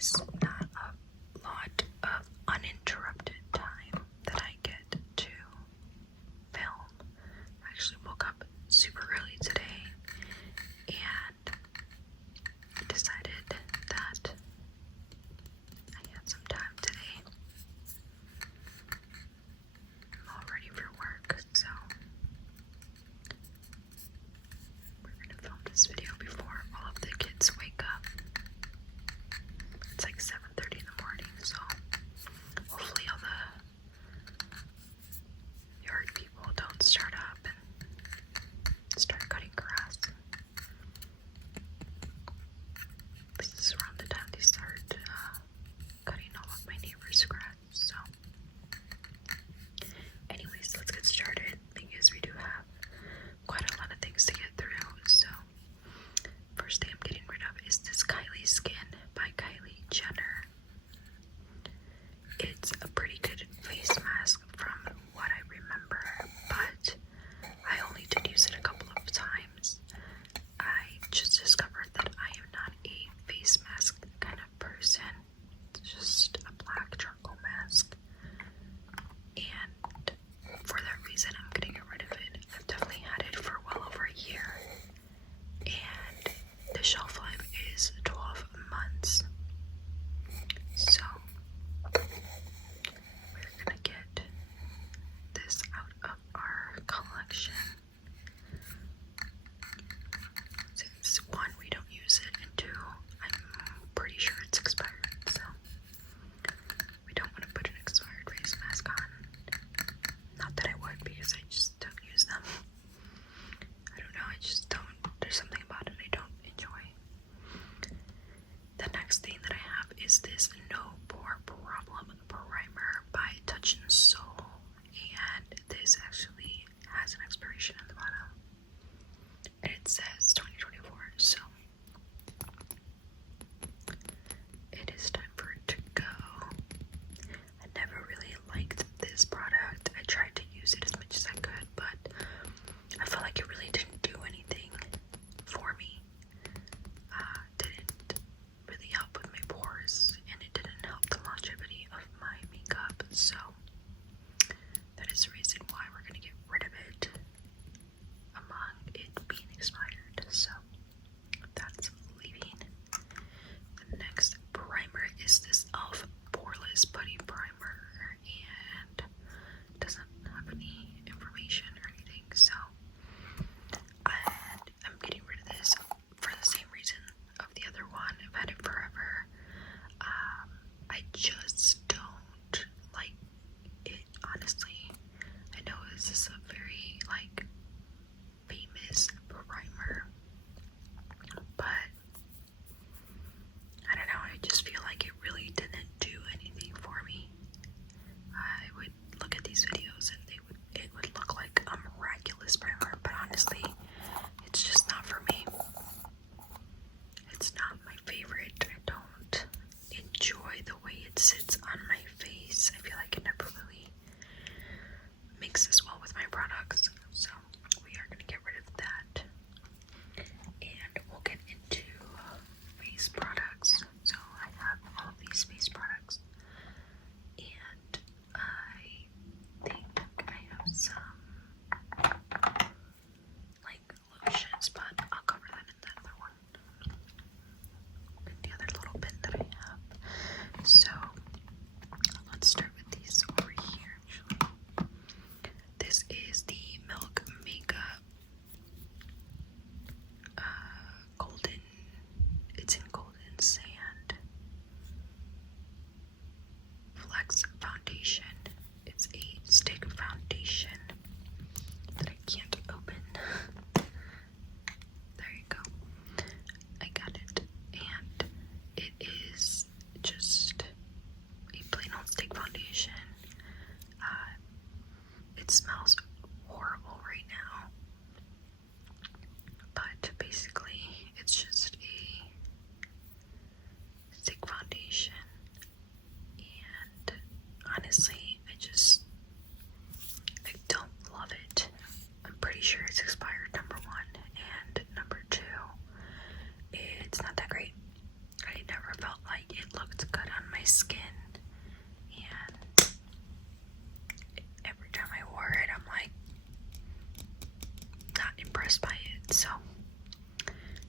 is not a lot of uninterrupted time that I get to film. I actually woke up super early today and decided that I had some time today. I'm all ready for work, so we're gonna film this video before all of the kids wake up. It's like 7:30 in the morning, so hopefully all the yard people don't start up and start cutting grass. This is around the time they start cutting all of my neighbor's grass, so anyways, let's get started because we do have quite a lot of things to get through. So first thing I'm getting rid of is this Kylie Skin by Kylie Jenner. It's a pretty good face mask from what I remember, but I only did use it a couple of times. I just discovered that I am not a face mask kind of person. It's just a black charcoal mask, and for that reason I'm gonna get rid of it. I've definitely had it for well over a year, and the shelf life is 12 months. So we're gonna get this out of our collection. Since one, we don't use it, and two, I'm pretty sure it's expired, so we don't want to put an expired face mask on. Not that I would, because I just don't use them. I don't know, I just don't, there's something about it I don't enjoy. The next thing that I have is this No Pore Problem Primer by Touch and Soul, and this actually has an expiration at the bottom, and it says 2024, so it is time for it to go. I never really liked this product. I tried to use it as much as I could, but I felt like it really didn't do anything for me. Didn't really help with my pores, and it didn't help the longevity of my makeup, so that is the reason why we're gonna get rid of it, among it being expired, so that's leaving. The next primer is this e.l.f. Poreless Putty Primer, and it doesn't have any information or anything, so I'm getting rid of this for the same reason of the other one. I've had it forever. I just don't like it, honestly. I know this is a very like famous primer, but I don't know, I just feel like it really didn't do anything for me. I would look at these videos and it would look like a miraculous primer, but honestly, it's just not for me. It's not my favorite. I don't enjoy the way it sits on my face. I feel like it never really mixes well with my products, so we are going to get rid of that, and we'll get into face products. So I have all of these face products, and I think I have some like lotions, but I'll cover that in the other one, in the other little bin that I have. So let's start with these over here. Actually, this is the Milk Makeup golden, it's in golden sand flex foundation. It's a stick foundation that I can't open. There you go, I got it, and it is just a plain old stick foundation. It smells horrible right now, but basically it's just a stick foundation, and honestly skin, and every time I wore it, I'm like not impressed by it. So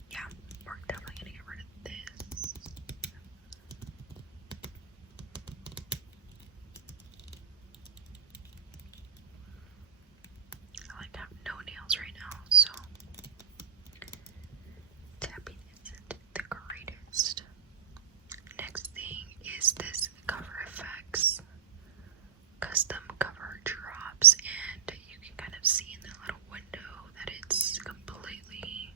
yeah, we're definitely gonna get rid of this. I like to have no nails right now, so tapping isn't the greatest. Next thing is this Cover FX custom cover drops, and you can kind of see in the little window that it's completely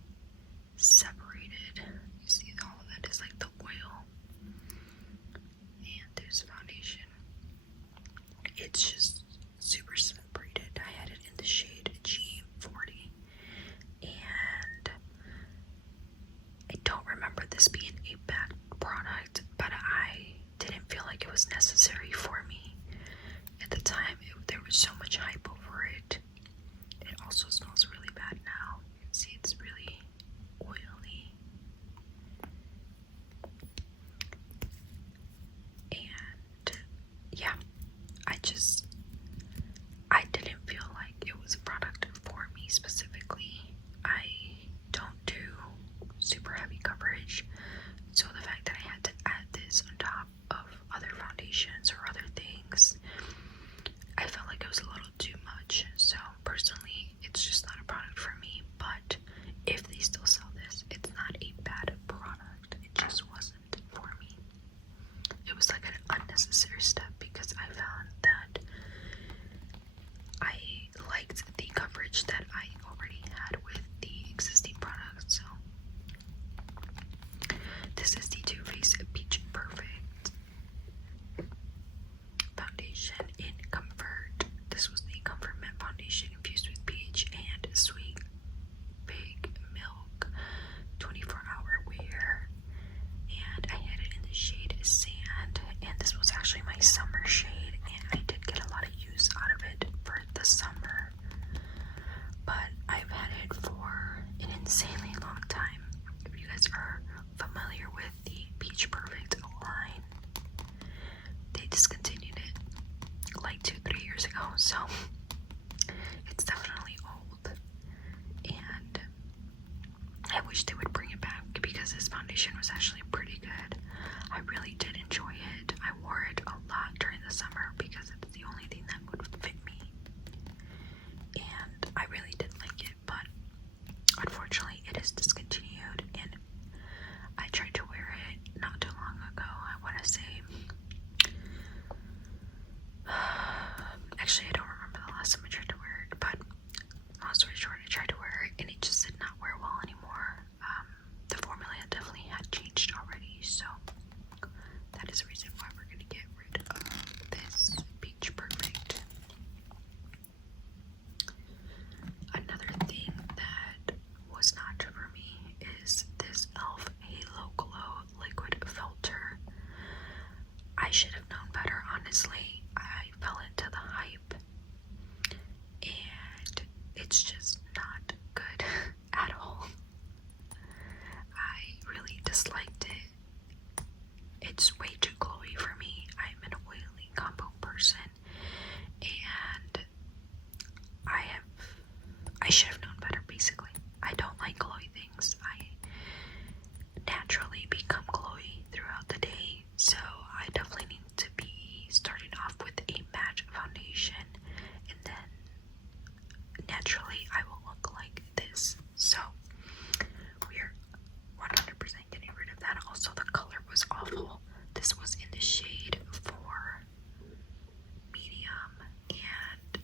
separated. You see all of that is like the oil, and there's foundation. It's just super separated. I had it in the shade G40, and I don't remember this being a bad product, but I didn't feel like it was necessary for me at the time. There was so much hype over it. It also smells really bad now. You can see it's really oily. And yeah, I didn't feel like it was a product for me specifically. I don't do super heavy coverage, so the fact that I had to add this on top of other foundations or other things, I felt like it was a little too much. So personally, it's just not a product for me. But if they still sell this, it's not a bad product. It just wasn't for me. It was like an unnecessary step because I found that I liked the coverage that I already had with the existing product. So this is the Too Faced Peach Perfect foundation in Comfort. This was the Comfort Matte Foundation infused with peach and sweet big milk 24-hour wear, and I had it in the shade Sand, and this was actually my summer shade, and I did get a lot of use out of it for the summer, but I've had it for an insanely long time. If you guys are familiar with the Peach Perfect line, they discontinued it like 2-3 years ago, so it's definitely old, and I wish they would bring it back because this foundation was actually pretty good. I really did enjoy it. I wore it a lot during the summer because it's the only thing that would fit me, and I really did like it, but unfortunately it is discontinued, and I tried to wear it not too long ago. I want to say actually I don't remember the last time I tried to wear it, but long story short, I tried to wear it and it just did not wear well anymore. The formula definitely had changed already, so that is the reason why we're going to get rid of this Peach Perfect. Another thing that was not for me is this e.l.f. Halo Glow Liquid Filter. I should have known better, honestly. I fell into the hype, and it's just not good at all. I really disliked it. It's way too glowy for me. I'm an oily combo person, and I should have known better, basically. I don't like glowy things. I naturally become glowy throughout the day, so I definitely need to be starting off with a matte foundation, and then naturally I will look like this. So we're 100% getting rid of that. Also, the color was awful. This was in the shade 4 medium, and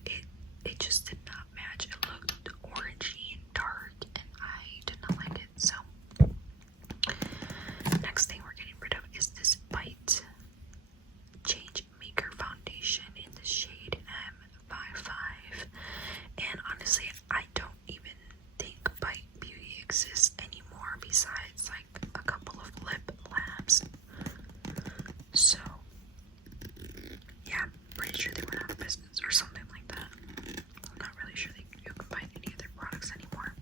it just did not match. It looked orangey and dark, and I did not like it. So next thing we're getting rid of is this Bite Change Maker foundation in the shade M55. And honestly, I don't even think Bite Beauty exists anymore besides like a couple of lip labs. So yeah, pretty sure they went out of business or something like that. I'm not really sure you can find any of their products anymore.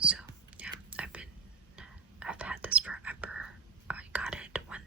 So yeah, I've had this forever. I got it when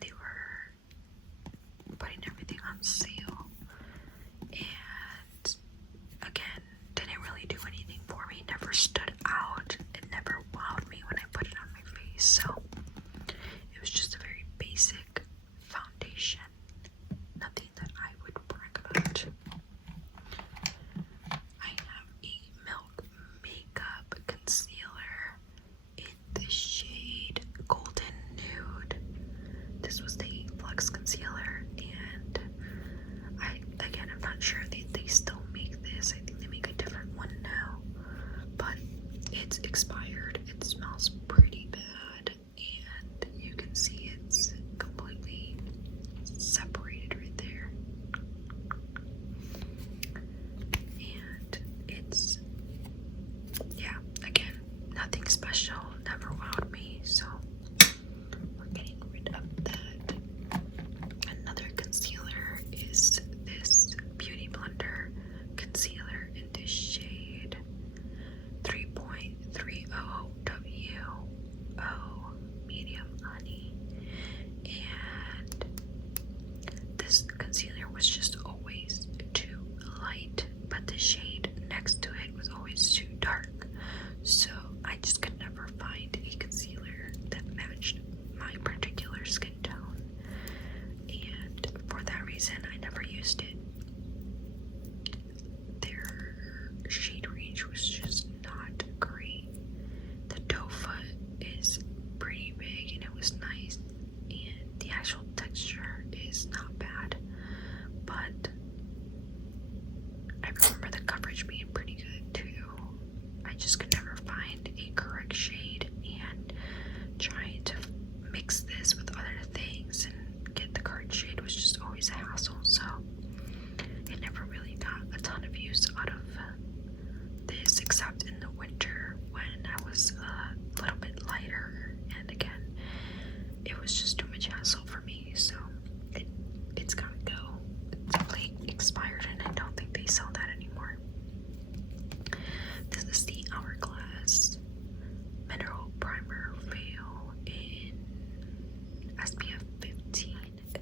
reason I never used it. Their shade range was just not great. The doe foot is pretty big and it was nice, and the actual texture is not bad, but I remember the coverage being pretty good too. I just could never find a correct shade, and trying to mix this with other things and get the correct shade was just always a hassle, so it never really got a ton of use out of this, except in the winter when I was a little bit lighter, and again, it was just too much hassle for me, so it's gotta go. It's definitely expired, and I don't think they sell that anymore. This is the Hourglass Mineral Primer Veil in SPF 15.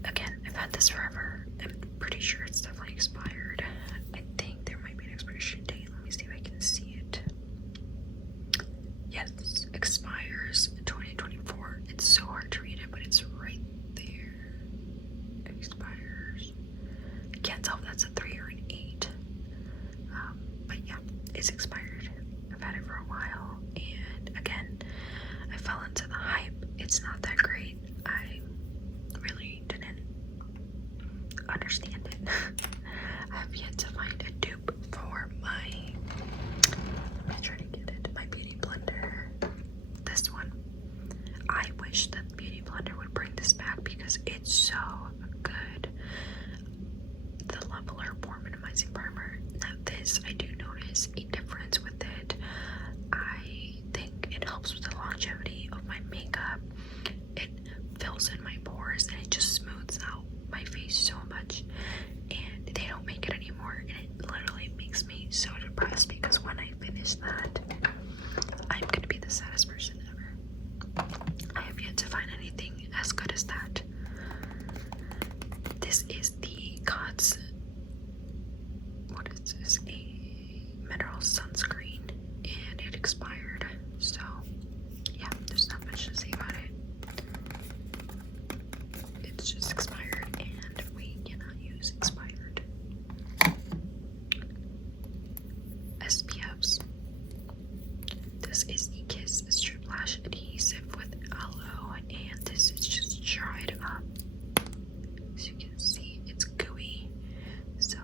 Again, I've had this forever. I'm pretty sure it's definitely expired. I think there might be an expiration date. Let me see if I can see it. Yes, expires 2024. It's so hard to read it, but it's right there. Expires. I can't tell if that's a 3 or an 8. But yeah, it's expired. I've had it for a while, and again, I fell into the hype. It's not that great. I really didn't understand it. I have yet to find a dupe for my, let me try to get it, my beauty blender. This one. I wish that Beauty Blender would bring this back because it's so good. The Leveler Pore Minimizing Primer. Now this, I do notice a difference with it. I think it helps with the longevity of my makeup. It fills in my pores and it just smooths out my face so much. And they don't make it anymore, and it literally makes me so depressed because when I finish that, I'm gonna be the saddest person ever. I have yet to find anything as good as that. This is the COTS, what is this, a mineral sunscreen, and it expired, so yeah, there's not much to say about it. It's just expired, and we cannot use expired. SPFs. This is the Kiss Strip Lash Adhesive with aloe, and this is just dried up. As you can see, it's gooey, so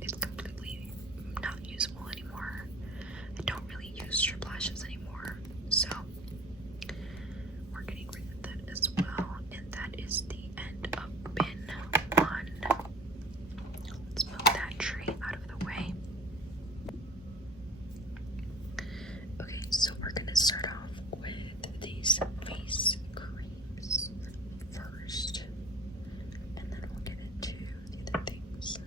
it's completely not usable anymore. I don't really use strip lashes anymore, so we're getting rid of that as well, and that is the end of bin 1. Let's move that tray out of the way. Okay, so we're gonna start off with these face creams first, and then we'll get into the other things.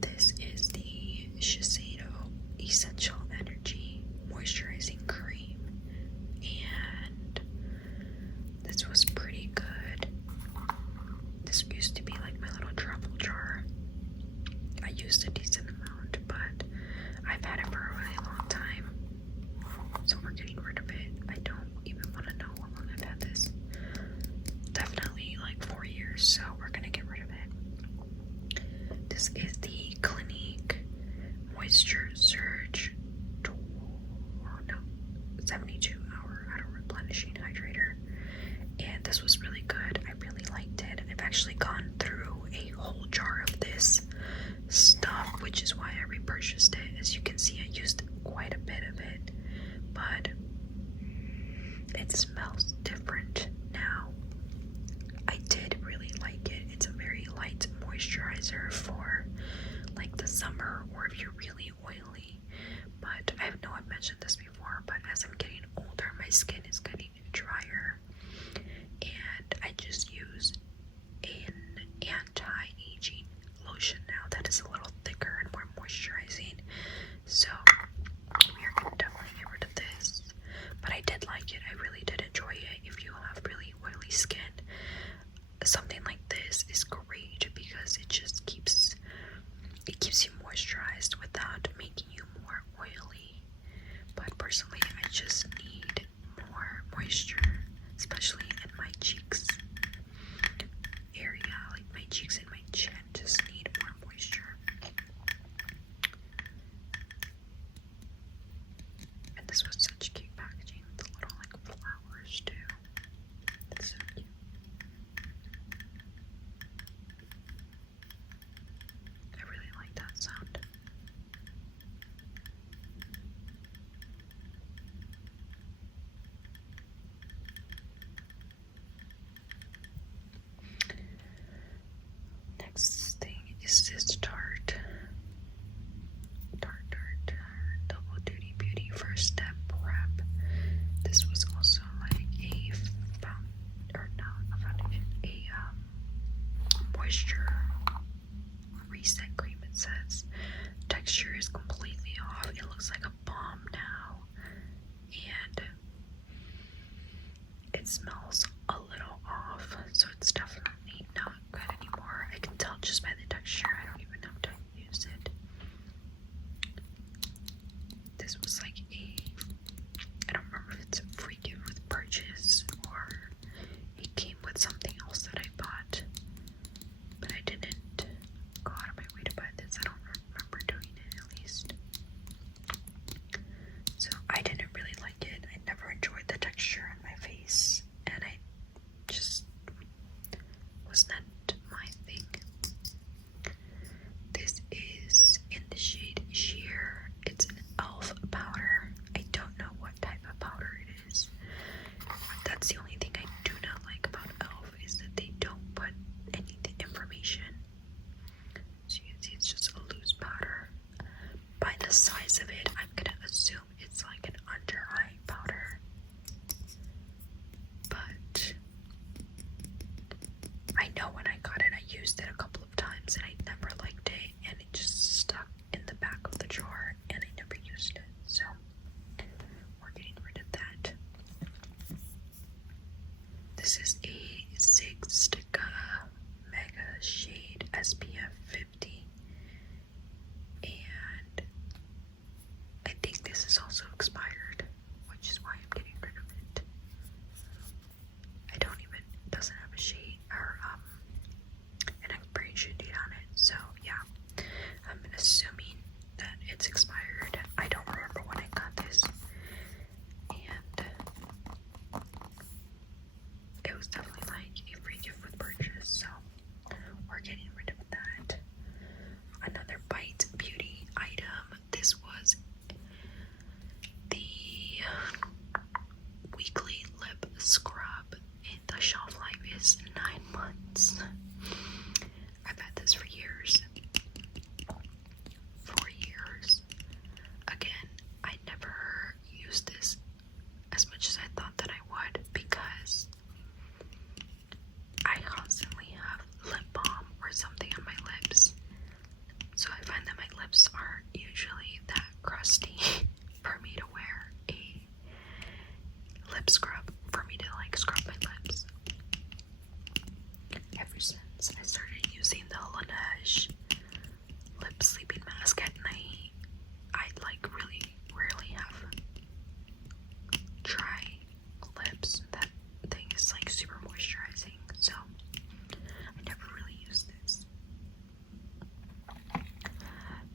This is the Shiseido Essential Energy Moisturizing Cream, and this was pretty good. This used to be like my little travel jar. I used a decent amount, but I've had it for a really long time, so we're getting rid of it. I don't even want to know how long I've had this. Definitely like 4 years, so we're gonna get rid of it. This is the Clinique Moisture Surge 72-hour auto replenishing hydrator, and this was really good. I really liked it. I've actually gone through a whole jar of this stuff, which is why I repurchased it. As you can see, I used quite a bit of it, but it smells different now. I did really like it. It's a very light moisturizer for like the summer, or if you're really oily. But I know I've mentioned this before, but as I'm getting older, my skin is getting drier, and I just use an anti-aging lotion now that is a little thicker and more moisturizing. So we are gonna definitely get rid of this. But I did like it. I really did enjoy it. If you have really oily skin, something like this is great because it just keeps you moisturized without making you more oily. But personally, I just need more moisture, especially in my cheeks area, like my cheeks and my chin. moisture reset cream, it says. Texture is completely off. It looks like a bomb now. And it smells a little off, so it's definitely not good anymore. I can tell just by the texture. I don't even have to use it. This was like I don't remember if it's a free gift with purchase or it came with something else that I bought, but I didn't go out of my way to buy this. I don't remember doing it, at least. So I didn't really like it. I never enjoyed the texture on my face, and I just was not my thing. This is in the shade Sheer. It's an e.l.f. powder. I don't know what type of powder it is. That's the only thing I do not like about e.l.f. is that they don't put any information. So you can see it's just a loose powder. By the size of it, I'm gonna assume it's like an under eye powder. But I know when I got it, I used it a couple of times and I never liked it, and it just stuck in the back of the drawer and I never used it. So we're getting rid of that. This is a Sigma Mega Shade SPF 50, and I think this is also expired, which is why I'm getting rid of it. It doesn't have a shade or an expiration date on it, so yeah, I'm assuming that it's expired. I don't remember when I got this, and it was definitely like a free gift with purchase, so we're getting rid of that. Another Bite Beauty item. This was the weekly lip scrub. The shelf life is 9 months. I've had this for years. 4 years. Again, I never used this as much as I thought that I would because I constantly have lip balm or something on my lips. So I find that my lips aren't usually that crusty for me to wear a lip scrub, for me to like scrub my lips. Ever since I started using the Laneige lip sleeping mask at night, I like really rarely have dry lips. That thing is like super moisturizing, so I never really use this.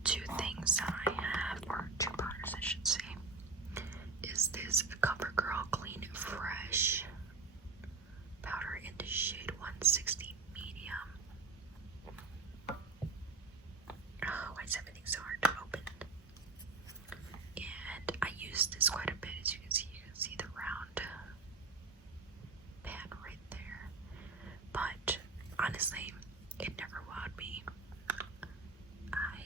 Two things that I have, or two powders I should say, is this CoverGirl Clean Fresh powder in the shade 160 medium. Oh, why is everything so hard to open? And I use this quite a bit, as you can see. You can see the round pan right there. But honestly, it never wowed me. I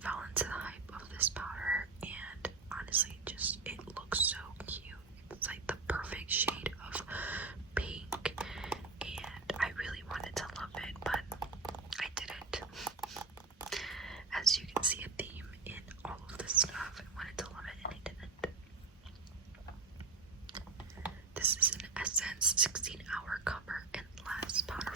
fell into the hype of this powder, and honestly, it looks so cute. It's like the perfect shade of pink, and I really wanted to love it, but I didn't. As you can see a theme in all of this stuff, I wanted to love it and I didn't. This is an Essence 16-hour cover and last powder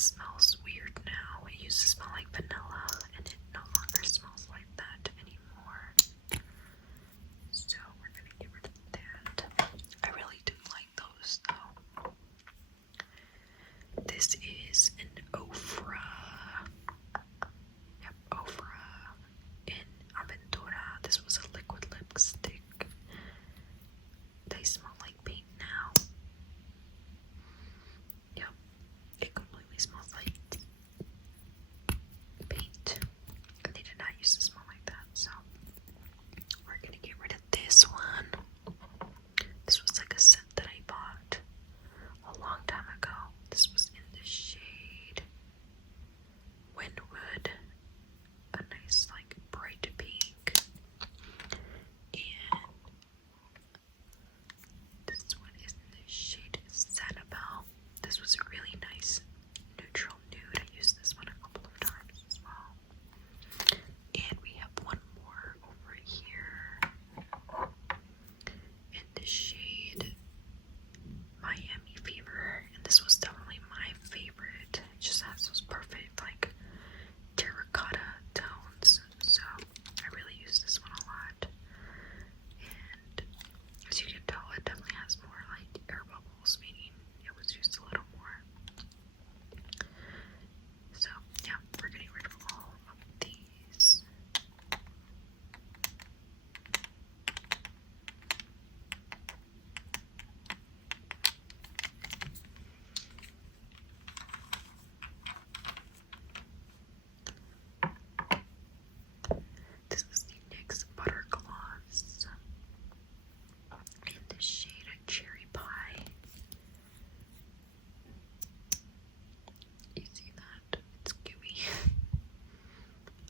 smells weird now. It used to smell like vanilla, and it no longer smells like that anymore. So we're gonna get rid of that. I really do like those though. This is an Ofra. Yep, Ofra in Aventura. This was a liquid lipstick. They smell like paint now. Yep, it completely smells like paint. And they did not used to smell like that, so we're gonna get rid of this one. This was like a scent that I bought a long time ago. This was in the shade Windwood, a nice like bright pink. And this one is in the shade Sanibel. This was a really nice neutral nude. I used this one a couple of times as well. And we have one more over here in the shade Miami Fever, and this was definitely my favorite. It just has those perfect like terracotta tones, so I really use this one a lot. And as you can tell, it definitely has more like air bubbles, meaning it was used a little more. So yeah, we're getting rid of all of these. This was the NYX Butter Gloss in the shade Cherry Pie. You see that? It's gooey.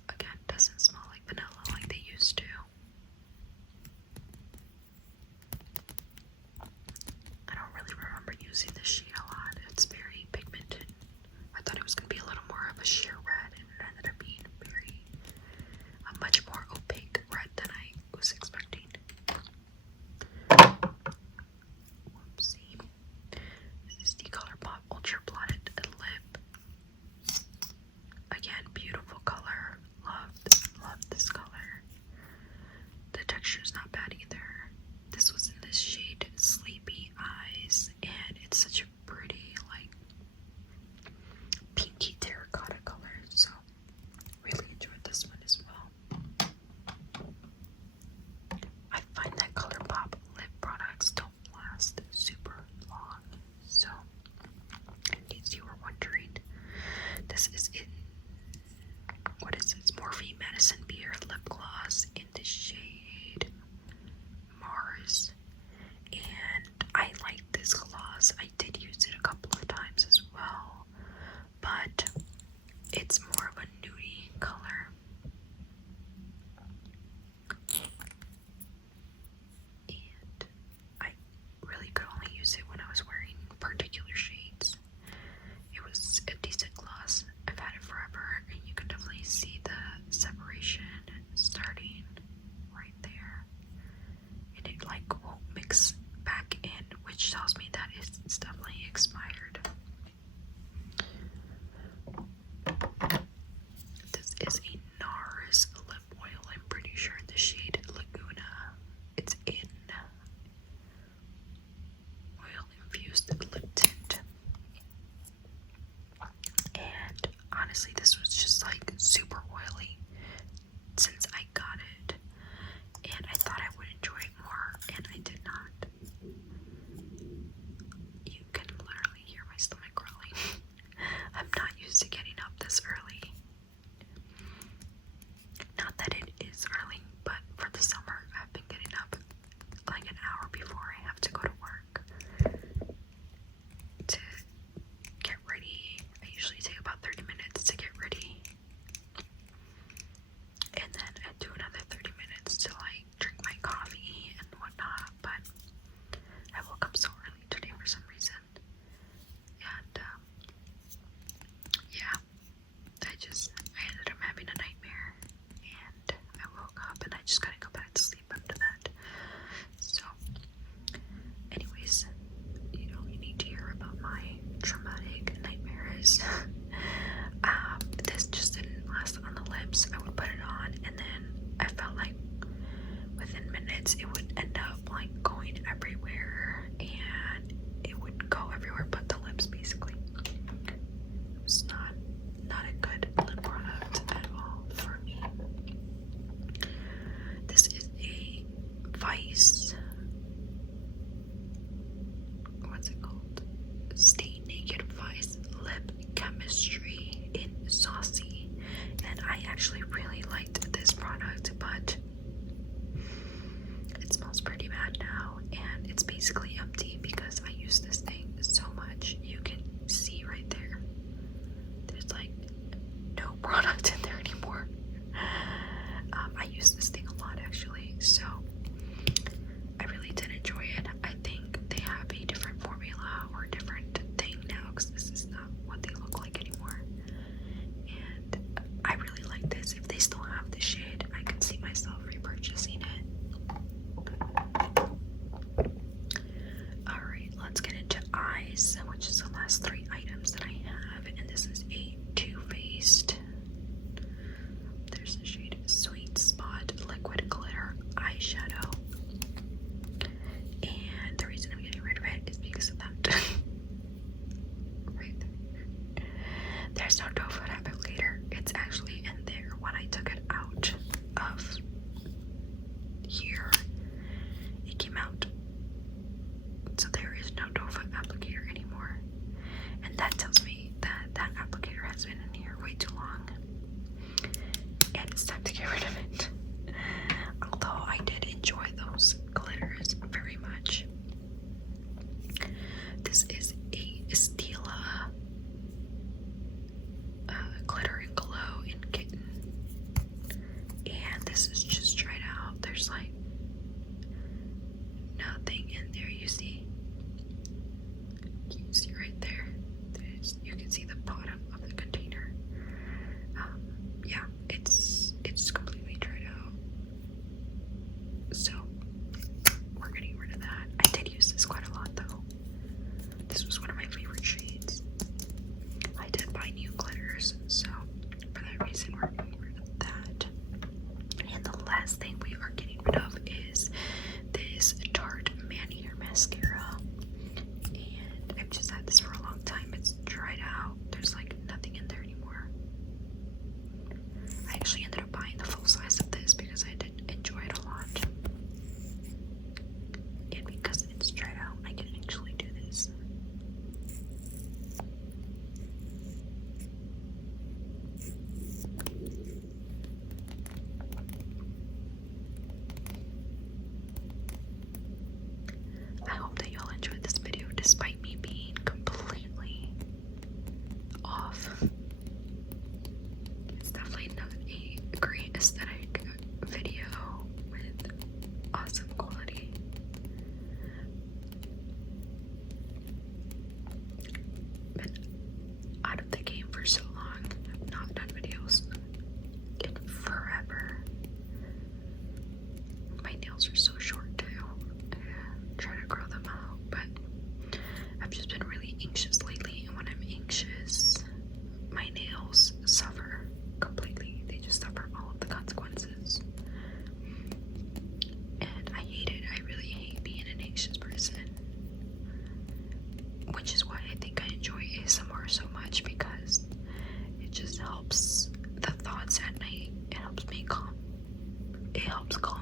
Again, doesn't smell like vanilla like they used to. I don't really remember using this shade a lot. It's very pigmented. I thought it was going to be a little more of a sheer red, and it ended up being a much more opaque red than I was expecting. Whoopsie. This is the ColourPop Ultra Blotted Lip. Again, beautiful color. Love this color. The texture is not bad either. This was in this shade Sleepy Eyes, and it's such a pretty, like, pinky terracotta color, so really enjoyed this one as well. I find that ColourPop lip products don't last super long, so in case you were wondering, this is in, what is this, Morphe Medicine Beer Lip Gloss in the shade Mars. And I like this gloss. I did use it a couple of times as well, but it's more of a nudie color. And I really could only use it when I was wearing particular shades. It was a decent gloss. I've had it forever, and you can definitely see the separation starting right there. And it like won't mix back in, which tells me that it's definitely expired. This is a NARS lip oil. I'm pretty sure the shade Laguna. It's in oil infused lip tint. And honestly, this was just like super oily since I got it. And I thought I would enjoy it more, and I did not. You can literally hear my stomach growling. I'm not used to getting up this early. Not that it is early, but for the summer, I've been getting up like an hour before I have to go to work. Mystery in Saucy, and I actually really liked this product, but it smells pretty bad now, and it's basically empty because I use this thing so much. You can see right there, there's like no product in there anymore. I use this thing a lot actually, so I really did enjoy it. I think they have a different formula or a different thing now, because this is not what they look like anymore. And I really like this. If they still have the shade, I can see myself repurchasing it. Alright, let's get into eyes, which is the last 3 items that I have. And this is a Too Faced. There's the shade Sweet Spot Liquid Glitter Eyeshadow. And the reason I'm getting rid of it is because of that. Right. There's no doe foot applicator. It's actually in there. When I took it out of here, it came out. So there is no doe foot applicator anymore. And that tells me that that applicator has been in here way too long. And it's time to get rid of it. Although I did enjoy those glitters very much. This is a Stila Glitter and Glow in Kitten. And this is just tried out. There's like nothing in there, you see? Can you see right there? You can see the bottom of the container. Yeah, it's completely dried out. So we're getting rid of that. I did use this quite a lot though. This was one of my favorite shades. I did buy new glitters, so for that reason we're getting rid of that. And the last thing we are getting rid of is this Tarte Maneater mascara. And I've just had this for a long time. It's dried out. There's like nothing in there anymore. I actually ended up buying the full size of this because I did enjoy it a lot. And because it's dried out, I can actually do this. I hope that y'all enjoyed this video despite me being completely off. It's definitely not a great aesthetic video with awesome quality. Been out of the game for so long. I've not done videos in forever. My nails are so short too. Try to grow them out, but I've just been really anxious lately, and when I'm anxious, my nails suffer completely. They just suffer all of the consequences. And I hate it. I really hate being an anxious person. Which is why I think I enjoy ASMR so much, because it just helps the thoughts at night. It helps me calm. It helps calm